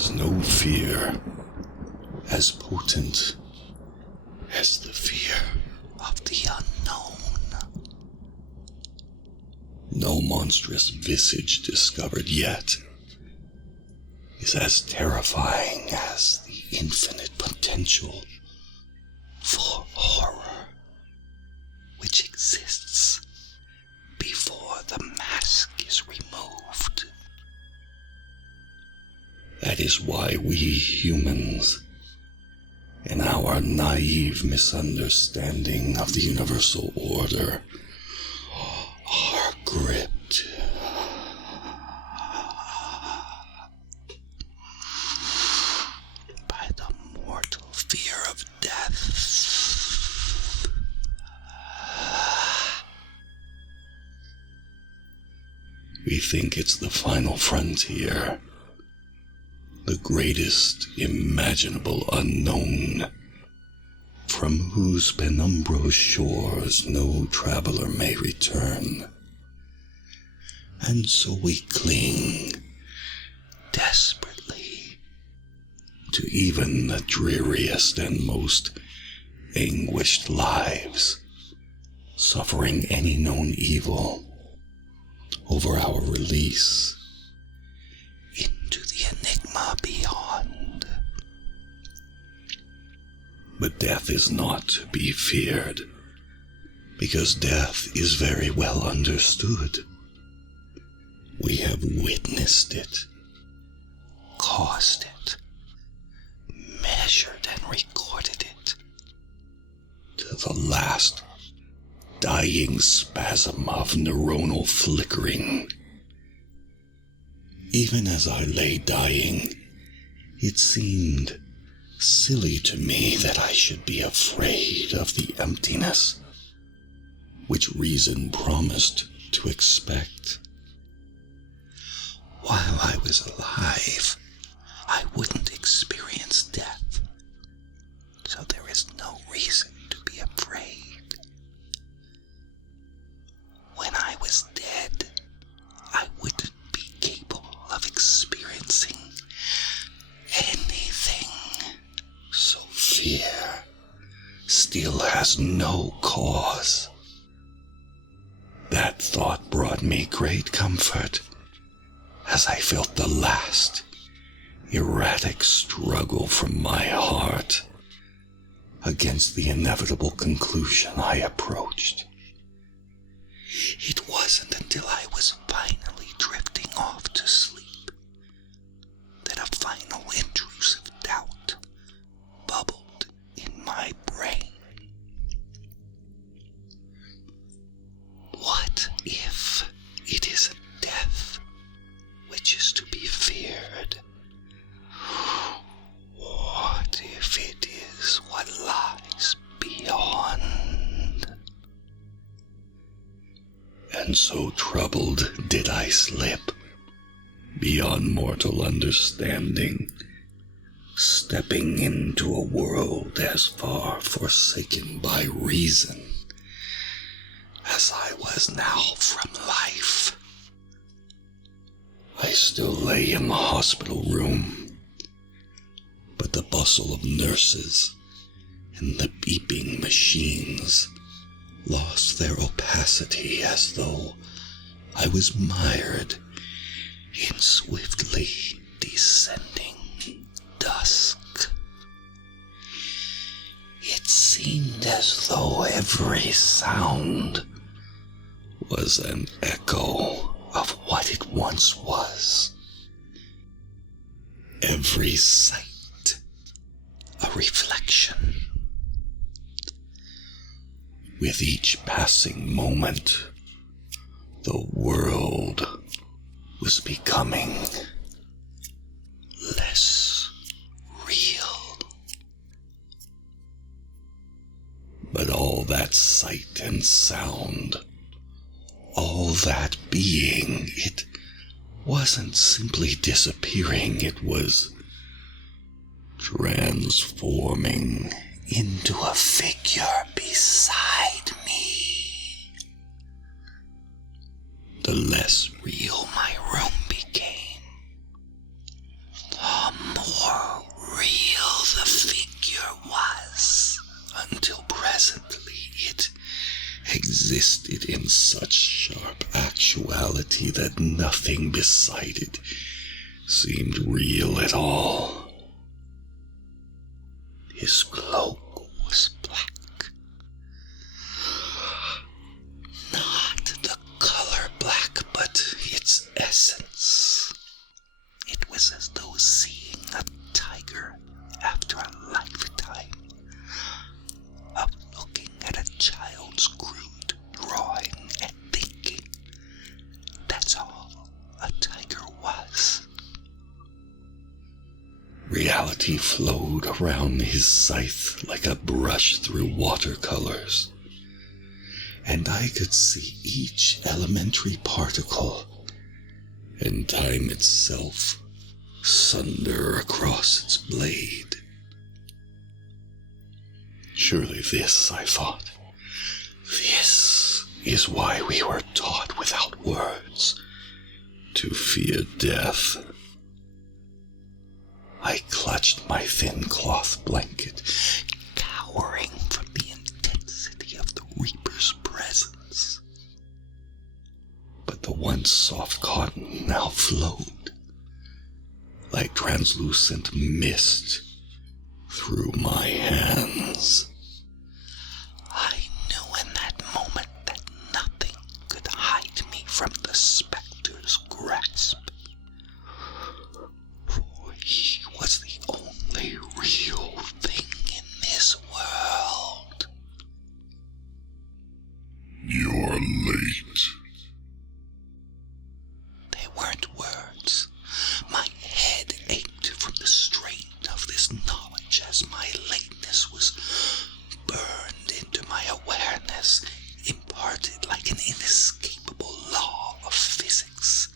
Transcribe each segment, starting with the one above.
is no fear as potent as the fear of the unknown. No monstrous visage discovered yet is as terrifying as the infinite potential for horror which exists before the mask is removed. That is why we humans, in our naive misunderstanding of the universal order, are gripped by the mortal fear of death. We think it's the final frontier, the greatest imaginable unknown, from whose penumbrous shores no traveler may return. And so we cling desperately to even the dreariest and most anguished lives, suffering any known evil over our release into the enigma beyond. But death is not to be feared, because death is very well understood. We have witnessed it, caused it, measured and recorded it, to the last dying spasm of neuronal flickering. Even as I lay dying, it seemed silly to me that I should be afraid of the emptiness which reason promised to expect. While I was alive, I wouldn't experience death, so there is no reason to be afraid. When I was dead, I wouldn't be capable of experiencing anything, so fear still has no cause. That thought brought me great comfort, as I felt the last erratic struggle from my heart against the inevitable conclusion I approached. It wasn't until I was finally drifting off to sleep that a final intrusive doubt bubbled in my brain. What if it is a death which is to be feared? What if it is what lies beyond? And so troubled did I slip, beyond mortal understanding, stepping into a world as far forsaken by reason as I was now from life. I still lay in the hospital room, but the bustle of nurses and the beeping machines lost their opacity, as though I was mired in swiftly descending dusk. It seemed as though every sound was an echo of what it once was. Every sight a reflection. With each passing moment, the world was becoming less real. But all that sight and sound, all that being, it wasn't simply disappearing, it was transforming into a figure beside me. The less real my room became, the such sharp actuality that nothing beside it seemed real at all. His cloak was black. Not the color black, but its essence. It was as though seeing a tiger after a lifetime of looking at a child's crude drawing and thinking that's all a tiger was. Reality flowed around his scythe like a brush through watercolors, and I could see each elementary particle and time itself sunder across its blade. Surely this, I thought, this is why we were taught without words to fear death. I clutched my thin cloth blanket, cowering from the intensity of the Reaper's presence. But the once soft cotton now flowed like translucent mist through my hands. I knew in that moment that nothing could hide me from the specter's grasp. For he was the only real thing in this world. You're late. They weren't words. My head ached from the strain of this knowledge as my lateness was burned into my awareness, imparted like an inescapable law of physics,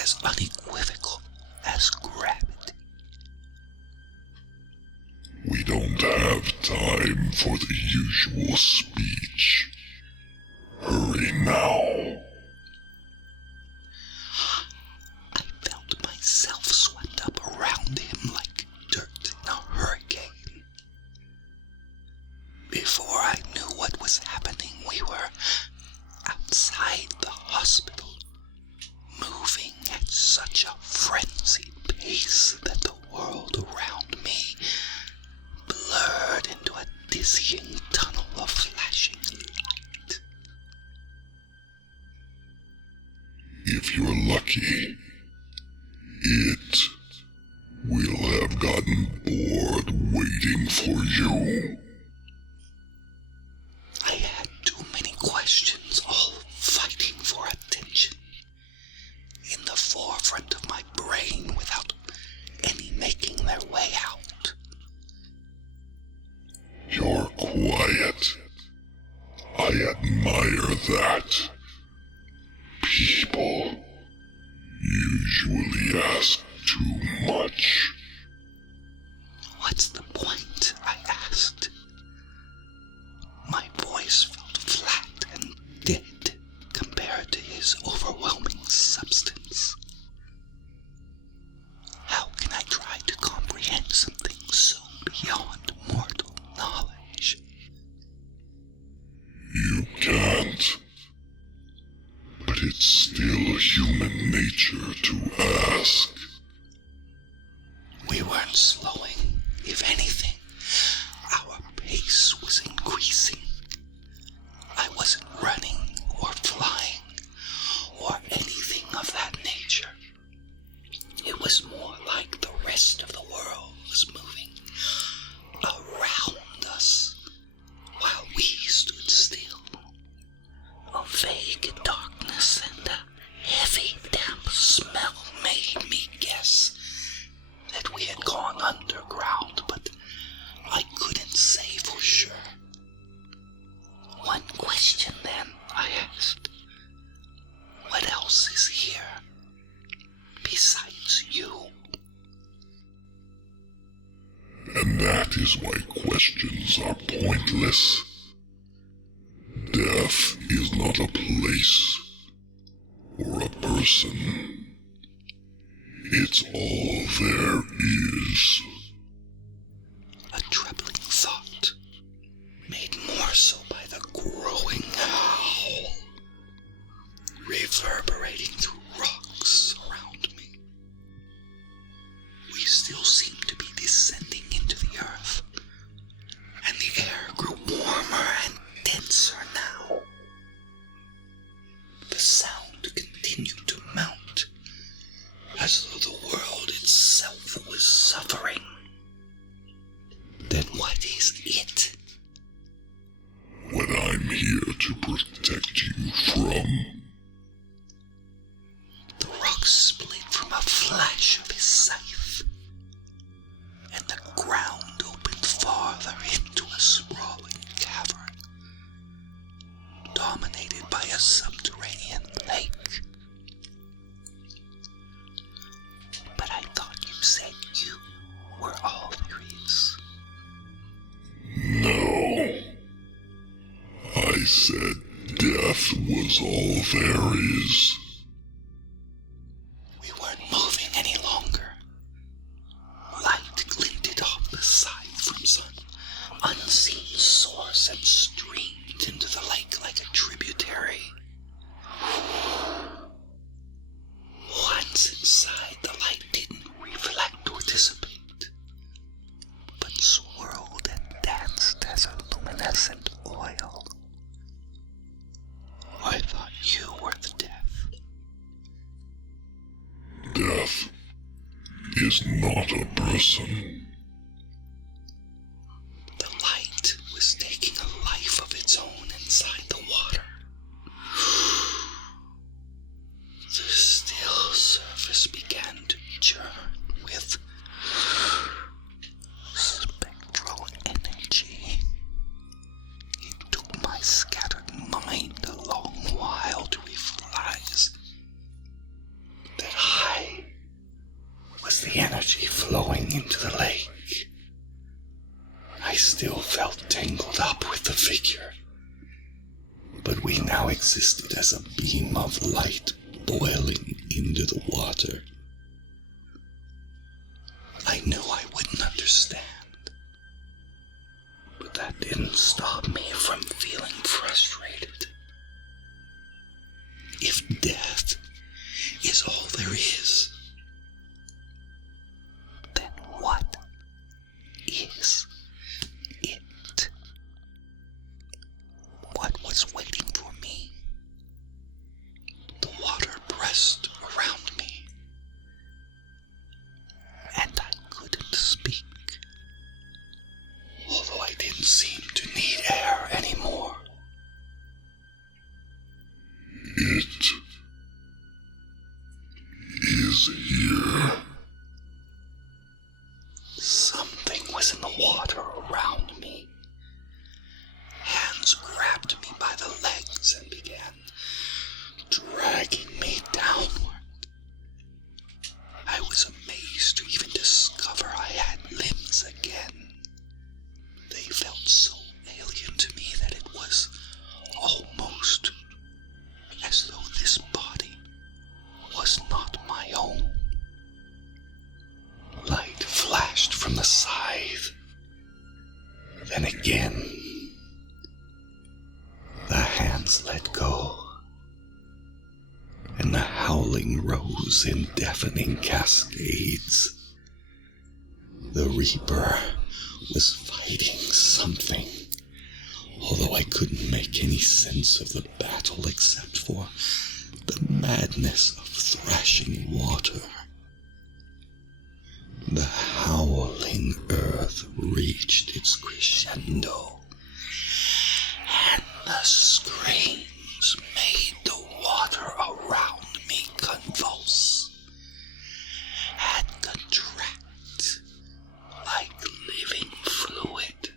as unequivocal as gravity. We don't have time for the usual speech. Hurry now. I felt myself swept up around him like dirt in a hurricane. Before I knew what was happening, we were outside the hospital, moving at such a frenzied pace that the world around me blurred into a dizzying tunnel of flashing light. If you're lucky, it will have gotten bored waiting for you. I had too many questions, all fighting for attention, in the forefront of my brain without any making their way out. You're quiet. I admire that. People usually ask too much. What's the point? I asked. My voice felt flat and dead compared to his overwhelming substance. How can I try to comprehend something so beyond mortal knowledge? You can't. But it's still human nature to ask. We weren't slowing. If anything, our pace was increasing. I wasn't running or flying or anything of that nature. It was more like the rest of the world was moving around us while we stood still. A vague darkness and a heavy, damp smell made me guess that we had gone underground, but I couldn't say for sure. One question then, I asked. What else is here besides you? And that is why questions are pointless. Death is not a place or a person. It's all there is. A troubling thought, made more so by the growing howl reverberating through rocks around me. We still seem to be descending into the earth, and the air grew warmer and denser now. The sound continued to mount, as though the world itself was suffering. Then what is it? What I'm here to protect you from. The rock split from a flash of his scythe, and the ground opened farther into a sprawling cavern, dominated by a subterranean lake. But I thought you said you were all there is. No. I said death was all there is. We weren't moving any longer. Light glinted off the scythe from some unseen source and streamed into the lake like a tributary. Once inside, the light didn't reflect or dissipate, but swirled and danced as a luminescent oil. I thought you were the death. Death is not a person. The light was taking a life of its own inside the water. The still surface began to churn with spectral energy. It took my scattered mind a long while to realize that I was the energy flowing into the lake. I still felt tangled up with the figure, but we now existed as a beam of light boiling into the water. I knew I wouldn't understand, but that didn't stop me from feeling frustrated. If death is all there is, then what is it? What was waiting for me? The water pressed around me, and I couldn't speak, although I didn't seem to need air anymore. It is here. Something was in the water around me. Hands grabbed me by the legs and began dragging me downward. I was amazed to even discover I had limbs again. They felt so alien to me that it was almost as though this body was not my own. Light flashed from the scythe. Then again, the hands let go, and the howling rose in deafening cascades. The Reaper was fighting something, although I couldn't make any sense of the battle except for the madness of thrashing water. The howling earth reached its crescendo, and the screams made the water around me convulse and contract like living fluid.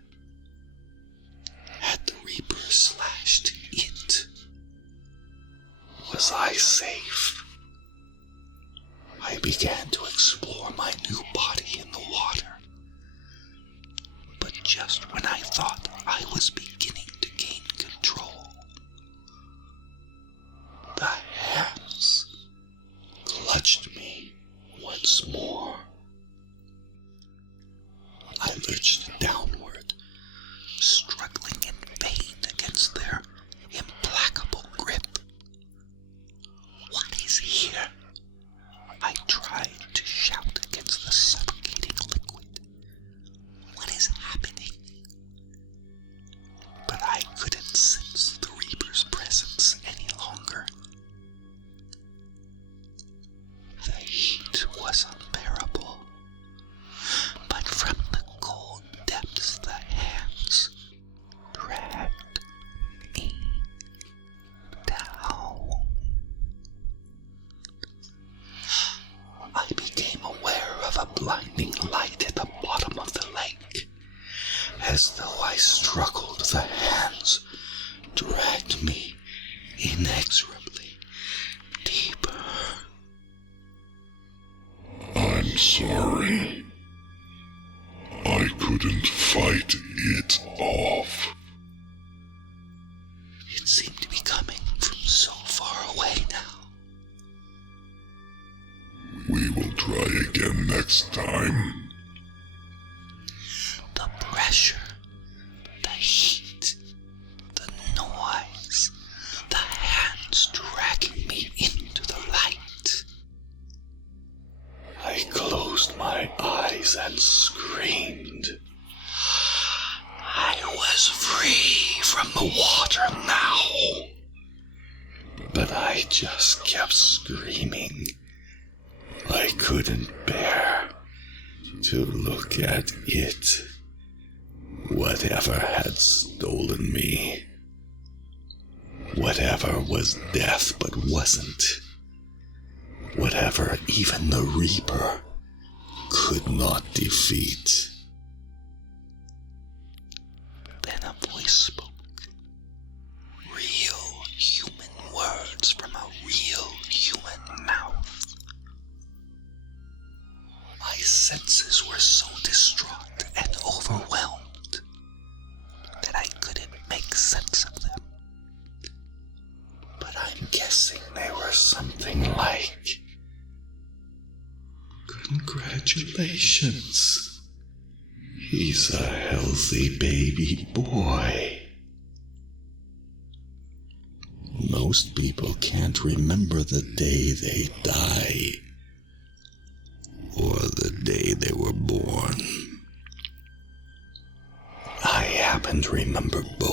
Had the Reaper slashed it? Was I safe? I began to explore my new body in the water. But just when I thought I was beginning to gain control, the hands clutched me once more. I lurched downward, struggling in vain against their implacable grip. What is here. I tried to shout against the suffocating liquid. What is happening? But I couldn't sense the Reaper's presence any longer. The heat was unbearable, but from the cold depths the hands dragged me down. I became aware of a blinding light at the bottom of the lake. As though I struggled, the hands dragged me inexorably deeper. I'm sorry. I couldn't fight it off. It seemed to be coming from so far away now. We will try again next time. The pressure, the heat, the noise, the hands dragging me into the light. I closed my eyes and screamed. I was free from the water now. But I just kept screaming. I couldn't bear to look at it. Whatever had stolen me. Whatever was death but wasn't. Whatever even the Reaper could not defeat. Then a voice spoke. Real human words from a real human mouth. My senses were so distraught and overwhelmed that I couldn't make sense of them. But I'm guessing they were something like, "Congratulations. He's a healthy baby boy." Most people can't remember the day they die, or the day they were born. I happen to remember both.